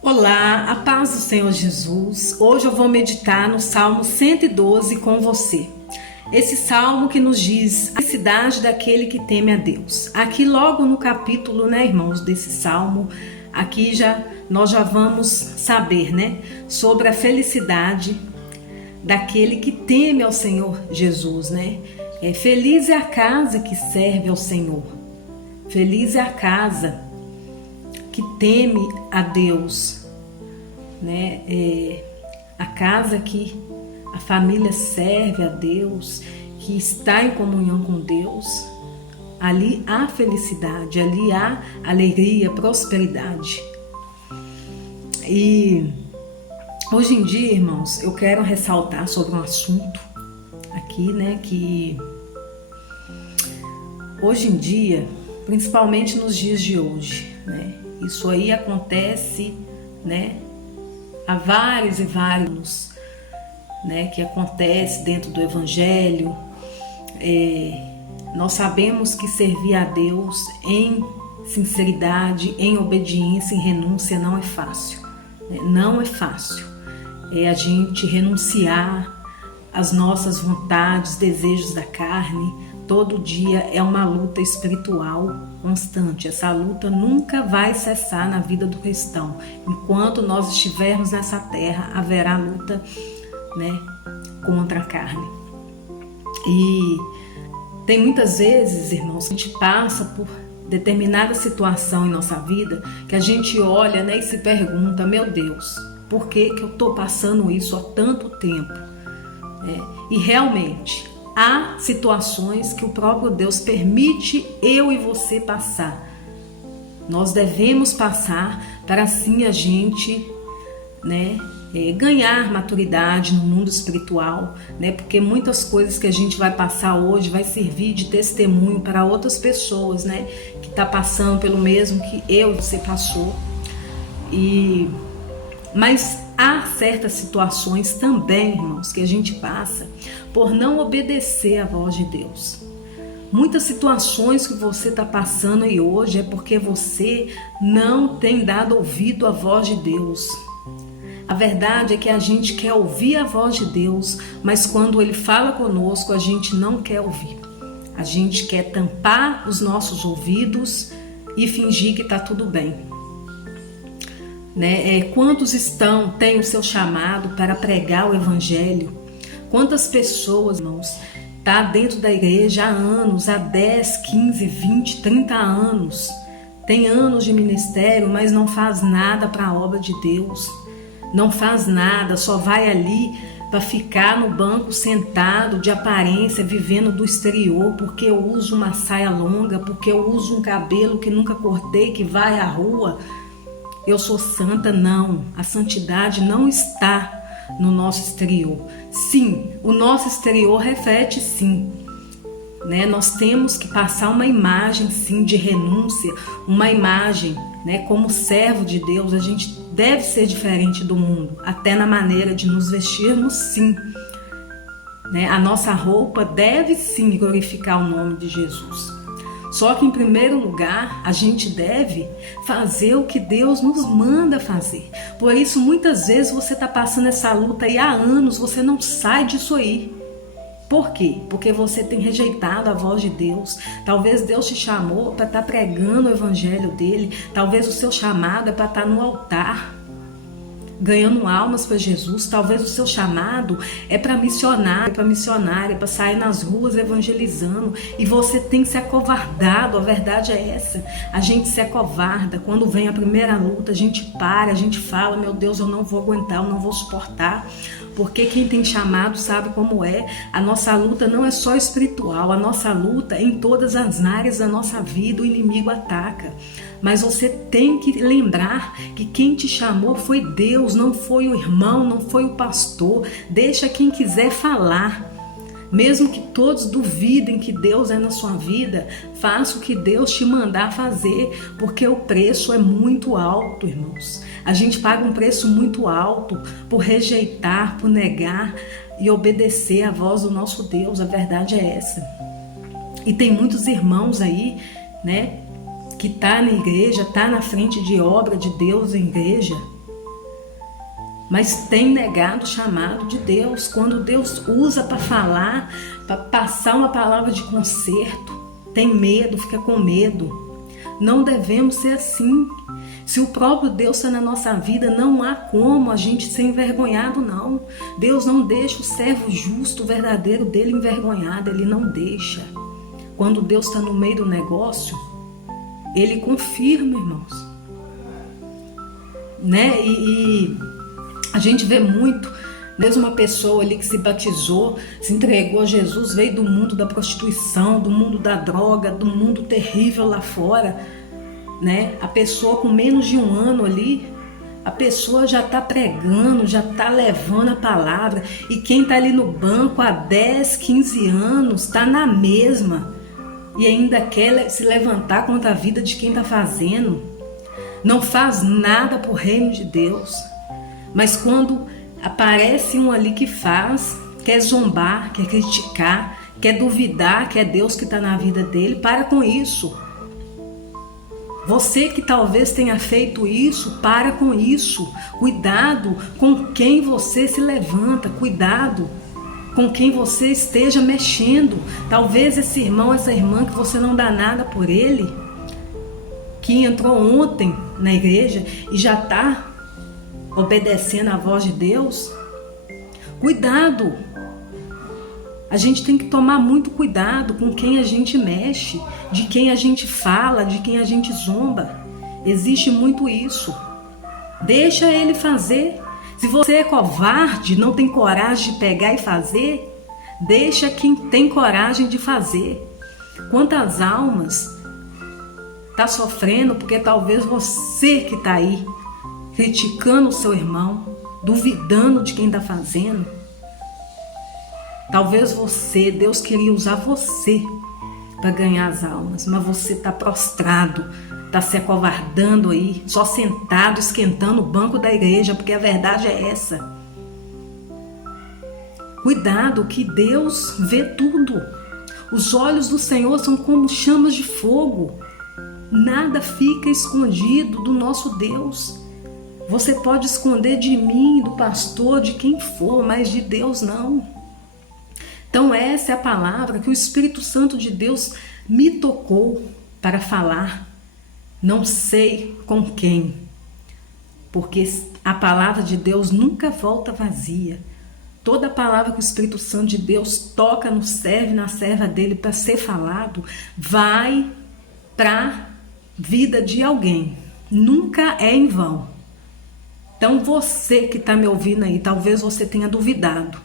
Olá, a paz do Senhor Jesus. Hoje eu vou meditar no Salmo 112 com você. Esse salmo que nos diz a felicidade daquele que teme a Deus. Aqui logo no capítulo, irmãos, desse salmo, aqui nós já vamos saber, sobre a felicidade daquele que teme ao Senhor Jesus, Feliz é a casa que serve ao Senhor. Feliz é a casa que teme a Deus, a casa que a família serve a Deus, que está em comunhão com Deus. Ali há felicidade, ali há alegria, prosperidade. E hoje em dia, irmãos, eu quero ressaltar sobre um assunto aqui, que hoje em dia, principalmente nos dias de hoje, isso aí acontece, há vários e vários, que acontece dentro do Evangelho. Nós sabemos que servir a Deus em sinceridade, em obediência, em renúncia não é fácil, não é fácil. É a gente renunciar às nossas vontades, desejos da carne. Todo dia é uma luta espiritual constante. Essa luta nunca vai cessar na vida do cristão. Enquanto nós estivermos nessa terra, haverá luta, contra a carne. E tem muitas vezes, irmãos, que a gente passa por determinada situação em nossa vida que a gente olha, e se pergunta: meu Deus, por que eu estou passando isso há tanto tempo? E realmente há situações que o próprio Deus permite eu e você passar. Nós devemos passar para assim a gente, ganhar maturidade no mundo espiritual, porque muitas coisas que a gente vai passar hoje vai servir de testemunho para outras pessoas, que está passando pelo mesmo que eu e você passou. Mas há certas situações também, irmãos, que a gente passa por não obedecer à voz de Deus. Muitas situações que você está passando aí hoje é porque você não tem dado ouvido à voz de Deus. A verdade é que a gente quer ouvir a voz de Deus, mas quando Ele fala conosco, a gente não quer ouvir. A gente quer tampar os nossos ouvidos e fingir que está tudo bem. Quantos têm o seu chamado para pregar o Evangelho? Quantas pessoas, irmãos, tá dentro da igreja há anos, há 10, 15, 20, 30 anos, tem anos de ministério, mas não faz nada para a obra de Deus, não faz nada, só vai ali para ficar no banco sentado de aparência, vivendo do exterior, porque eu uso uma saia longa, porque eu uso um cabelo que nunca cortei, que vai à rua. Eu sou santa. Não, a santidade não está no nosso exterior. Sim, o nosso exterior reflete, sim, nós temos que passar uma imagem, sim, de renúncia, uma imagem, como servo de Deus. A gente deve ser diferente do mundo, até na maneira de nos vestirmos, sim, a nossa roupa deve, sim, glorificar o nome de Jesus. Só que, em primeiro lugar, a gente deve fazer o que Deus nos manda fazer. Por isso, muitas vezes você está passando essa luta e há anos você não sai disso aí. Por quê? Porque você tem rejeitado a voz de Deus. Talvez Deus te chamou para estar pregando o evangelho dele. Talvez o seu chamado é para estar no altar, ganhando almas para Jesus. Talvez o seu chamado é para missionário, para missionária, para sair nas ruas evangelizando, e você tem se acovardado. A verdade é essa, a gente se acovarda. Quando vem a primeira luta, a gente para, a gente fala: meu Deus, eu não vou aguentar, eu não vou suportar. Porque quem tem chamado sabe como é. A nossa luta não é só espiritual, a nossa luta é em todas as áreas da nossa vida. O inimigo ataca, mas você tem que lembrar que quem te chamou foi Deus, não foi o irmão, não foi o pastor. Deixa quem quiser falar. Mesmo que todos duvidem que Deus é na sua vida, faça o que Deus te mandar fazer, porque o preço é muito alto, irmãos. A gente paga um preço muito alto por rejeitar, por negar e obedecer à voz do nosso Deus. A verdade é essa. E tem muitos irmãos aí, que tá na igreja, tá na frente de obra de Deus em igreja, mas tem negado o chamado de Deus. Quando Deus usa para falar, para passar uma palavra de conserto, tem medo, fica com medo. Não devemos ser assim. Se o próprio Deus está na nossa vida, não há como a gente ser envergonhado, não. Deus não deixa o servo justo, o verdadeiro dele envergonhado, ele não deixa. Quando Deus está no meio do negócio, ele confirma, irmãos. Né? E a gente vê muito, mesmo uma pessoa ali que se batizou, se entregou a Jesus, veio do mundo da prostituição, do mundo da droga, do mundo terrível lá fora, né? A pessoa com menos de 1 ano ali, a pessoa já está pregando, já está levando a palavra, e quem está ali no banco há 10, 15 anos está na mesma e ainda quer se levantar contra a vida de quem está fazendo. Não faz nada para o reino de Deus. Mas quando aparece um ali que faz, quer zombar, quer criticar, quer duvidar que é Deus que está na vida dele, para com isso. Você que talvez tenha feito isso, para com isso. Cuidado com quem você se levanta, cuidado com quem você esteja mexendo. Talvez esse irmão, essa irmã que você não dá nada por ele, que entrou ontem na igreja e já está obedecendo à voz de Deus, cuidado. A gente tem que tomar muito cuidado com quem a gente mexe, de quem a gente fala, de quem a gente zomba. Existe muito isso. Deixa ele fazer. Se você é covarde, não tem coragem de pegar e fazer, deixa quem tem coragem de fazer. Quantas almas está sofrendo porque talvez você que está aí criticando o seu irmão, duvidando de quem está fazendo. Talvez você, Deus queria usar você para ganhar as almas, mas você está prostrado, está se acovardando aí, só sentado, esquentando o banco da igreja, porque a verdade é essa. Cuidado que Deus vê tudo. Os olhos do Senhor são como chamas de fogo. Nada fica escondido do nosso Deus. Você pode esconder de mim, do pastor, de quem for, mas de Deus não. Então essa é a palavra que o Espírito Santo de Deus me tocou para falar. Não sei com quem, porque a palavra de Deus nunca volta vazia. Toda palavra que o Espírito Santo de Deus toca no servo, na serva dele para ser falado, vai para a vida de alguém. Nunca é em vão. Então você que está me ouvindo aí, talvez você tenha duvidado.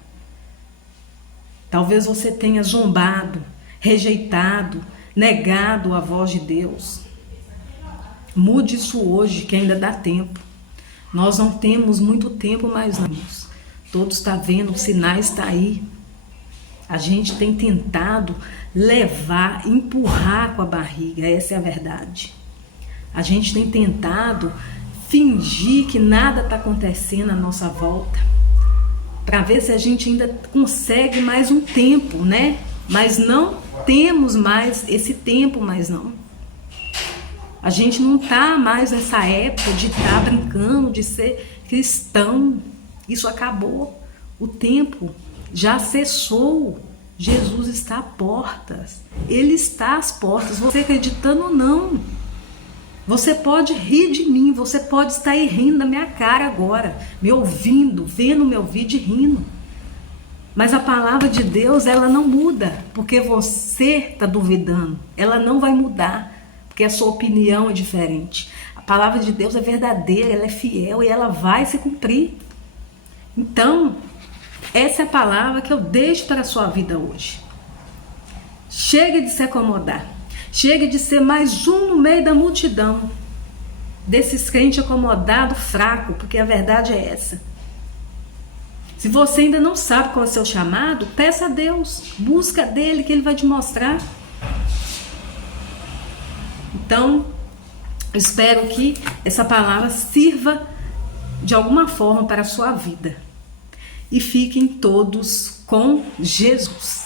Talvez você tenha zombado, rejeitado, negado a voz de Deus. Mude isso hoje, que ainda dá tempo. Nós não temos muito tempo mais, não. Todos estão vendo, os sinais estão aí. A gente tem tentado levar, empurrar com a barriga, essa é a verdade. A gente tem tentado fingir que nada está acontecendo à nossa volta, para ver se a gente ainda consegue mais um tempo, né? Mas não temos mais esse tempo, mais não. A gente não está mais nessa época de estar brincando, de ser cristão. Isso acabou. O tempo já cessou. Jesus está às portas. Ele está às portas. Você acreditando ou não? Você pode rir de mim, você pode estar aí rindo da minha cara agora, me ouvindo, vendo meu vídeo e rindo. Mas a palavra de Deus, ela não muda, porque você está duvidando. Ela não vai mudar, porque a sua opinião é diferente. A palavra de Deus é verdadeira, ela é fiel e ela vai se cumprir. Então, essa é a palavra que eu deixo para a sua vida hoje. Chega de se acomodar. Chega de ser mais um no meio da multidão, desses crentes acomodados, fracos, porque a verdade é essa. Se você ainda não sabe qual é o seu chamado, peça a Deus, busca dele que ele vai te mostrar. Então, eu espero que essa palavra sirva de alguma forma para a sua vida. E fiquem todos com Jesus.